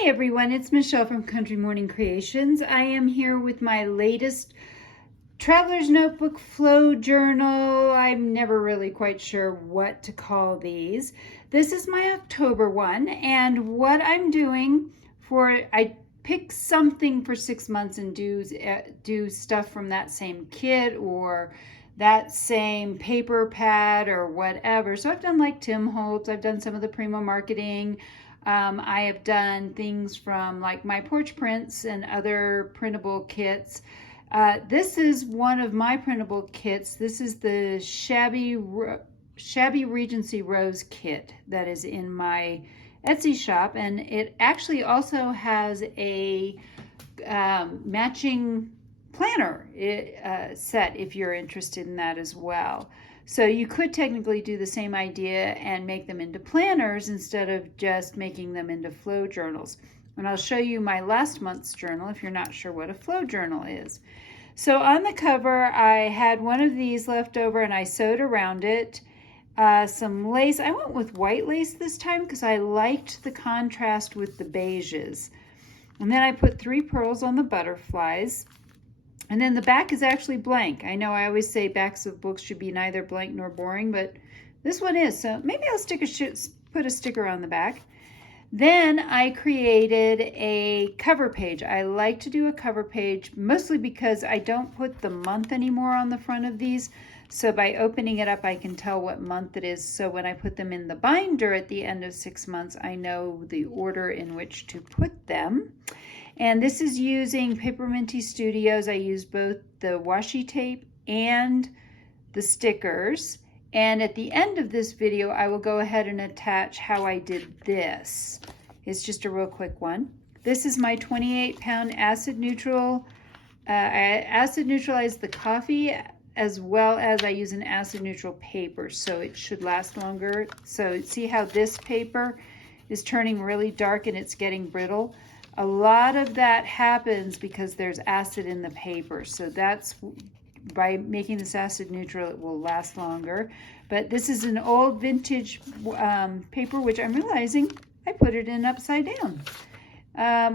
Hi everyone, it's Michelle from Country Morning Creations. I am here with my latest Traveler's Notebook Flow Journal. I'm never really quite sure what to call these. This is my October one, and what I'm doing I pick something for 6 months and do stuff from that same kit or that same paper pad or whatever. So I've done like Tim Holtz, I've done some of the Primo Marketing. I have done things from like My Porch Prints and other printable kits. This is one of my printable kits. This is the Shabby Regency Rose kit that is in my Etsy shop, and it actually also has a matching planner set if you're interested in that as well. So you could technically do the same idea and make them into planners instead of just making them into flow journals. And I'll show you my last month's journal if you're not sure what a flow journal is. So on the cover, I had one of these left over and I sewed around it. Some lace. I went with white lace this time because I liked the contrast with the beiges. And then I put 3 pearls on the butterflies. And then the back is actually blank. I know I always say backs of books should be neither blank nor boring, but this one is. So maybe I'll put a sticker on the back. Then I created a cover page. I like to do a cover page mostly because I don't put the month anymore on the front of these. So by opening it up, I can tell what month it is. So when I put them in the binder at the end of 6 months, I know the order in which to put them. And this is using Paperminty Studios. I use both the washi tape and the stickers. And at the end of this video, I will go ahead and attach how I did this. It's just a real quick one. This is my 28-pound acid neutral. I acid neutralize the coffee as well as I use an acid neutral paper, so it should last longer. So see how this paper is turning really dark and it's getting brittle? A lot of that happens because there's acid in the paper. So that's by making this acid neutral, it will last longer. But this is an old vintage paper, which I'm realizing I put it in upside down.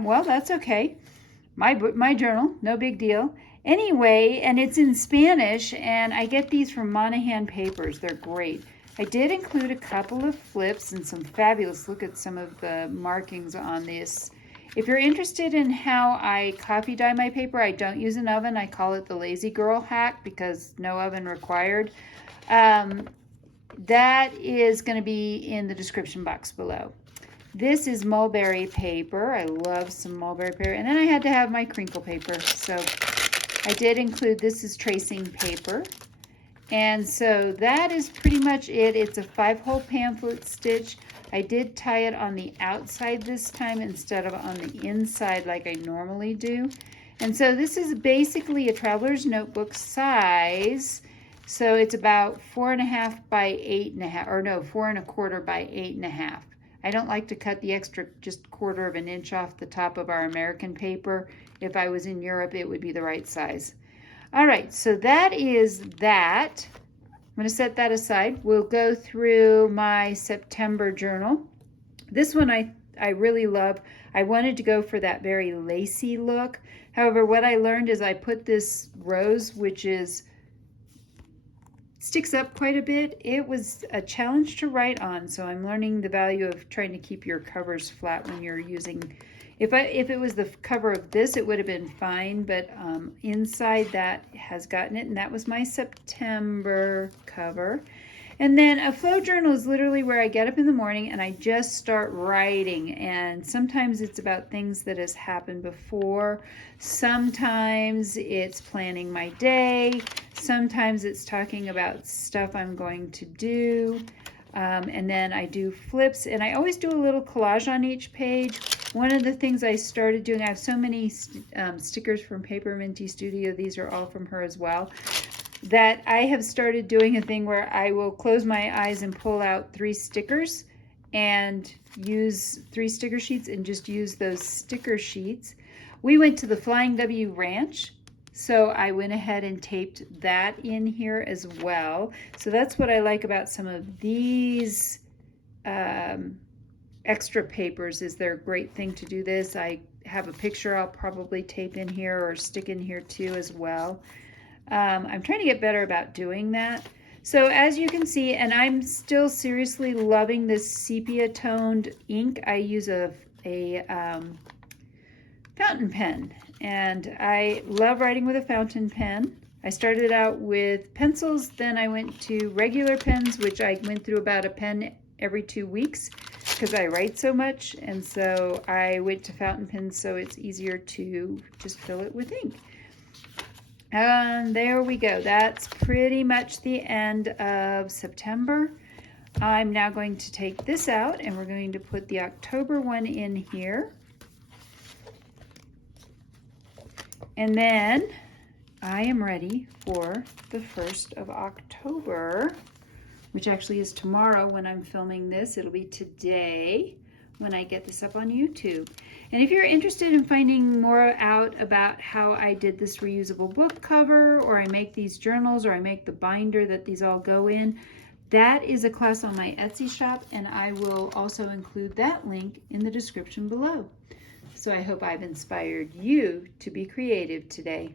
Well, that's okay. My journal, no big deal. Anyway, and it's in Spanish, and I get these from Monahan Papers. They're great. I did include a couple of flips and some fabulous, look at some of the markings on this. If you're interested in how I coffee dye my paper, I don't use an oven. I call it the lazy girl hack because no oven required. That is going to be in the description box below. This is mulberry paper. I love some mulberry paper. And then I had to have my crinkle paper. So I did include, this is tracing paper. And so that is pretty much it. It's a 5-hole pamphlet stitch. I did tie it on the outside this time instead of on the inside like I normally do. And so this is basically a traveler's notebook size. So it's about 4.5 by 8.5, or no, 4.25 by 8.5. I don't like to cut the extra just 1/4 of an inch off the top of our American paper. If I was in Europe, it would be the right size. All right, so that is that. I'm going to set that aside. We'll go through my September journal. This one I really love. I wanted to go for that very lacy look. However, what I learned is I put this rose, which sticks up quite a bit. It was a challenge to write on, so I'm learning the value of trying to keep your covers flat when you're using. If it was the cover of this, it would have been fine, but inside that has gotten it, and that was my September cover. And then a flow journal is literally where I get up in the morning and I just start writing, and sometimes it's about things that has happened before. Sometimes it's planning my day. Sometimes it's talking about stuff I'm going to do. And then I do flips, and I always do a little collage on each page. One of the things I started doing, I have so many stickers from Paperminty Studio, these are all from her as well, that I have started doing a thing where I will close my eyes and pull out 3 stickers and use 3 sticker sheets and just use those sticker sheets. We went to the Flying W Ranch, so I went ahead and taped that in here as well. So that's what I like about some of these extra papers is their great thing to do this. I have a picture I'll probably tape in here or stick in here too as well. I'm trying to get better about doing that. So as you can see, and I'm still seriously loving this sepia toned ink. I use a fountain pen, and I love writing with a fountain pen. I started out with pencils, then I went to regular pens, which I went through about a pen every 2 weeks because I write so much, and so I went to fountain pens so it's easier to just fill it with ink. And there we go. That's pretty much the end of September. I'm now going to take this out and we're going to put the October one in here. And then I am ready for the 1st of October, which actually is tomorrow when I'm filming this. It'll be today when I get this up on YouTube. And if you're interested in finding more out about how I did this reusable book cover, or I make these journals, or I make the binder that these all go in, that is a class on my Etsy shop, and I will also include that link in the description below. So I hope I've inspired you to be creative today.